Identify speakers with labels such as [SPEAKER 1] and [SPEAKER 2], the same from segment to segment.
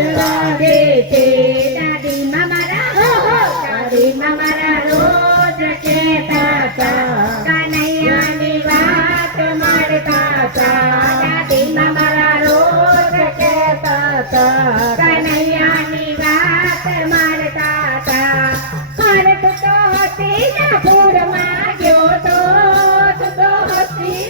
[SPEAKER 1] ચડવા દે
[SPEAKER 2] છે દાદી મામારા હો દાદી રોજ કહેતા હતા કનૈયાની વાત મળતા હતા દાદી મામારા રોજ કનૈયાની વાત મળતા હતા તો
[SPEAKER 1] હતી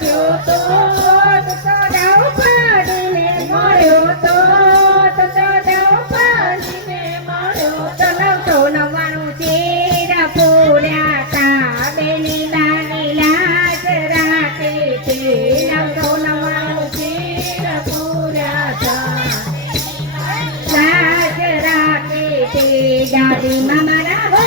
[SPEAKER 1] ગયો તો.
[SPEAKER 2] डोळ्या कावेली दानी लाज राहते ते लवतो नवाचे
[SPEAKER 1] पुराचा
[SPEAKER 2] लाज राहते ते दादी मामारा हो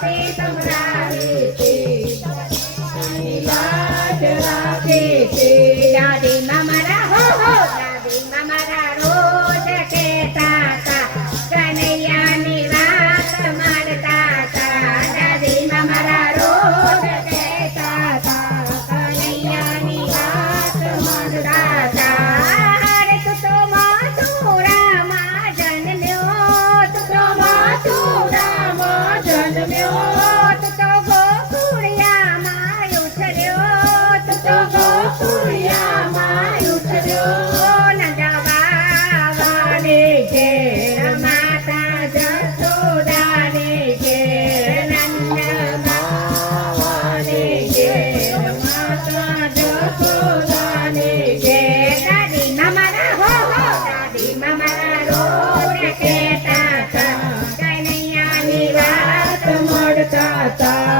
[SPEAKER 2] રાખે સંભળાવે
[SPEAKER 1] છે. Nanda
[SPEAKER 2] Mawani, Nanda Mawani,
[SPEAKER 1] Tata.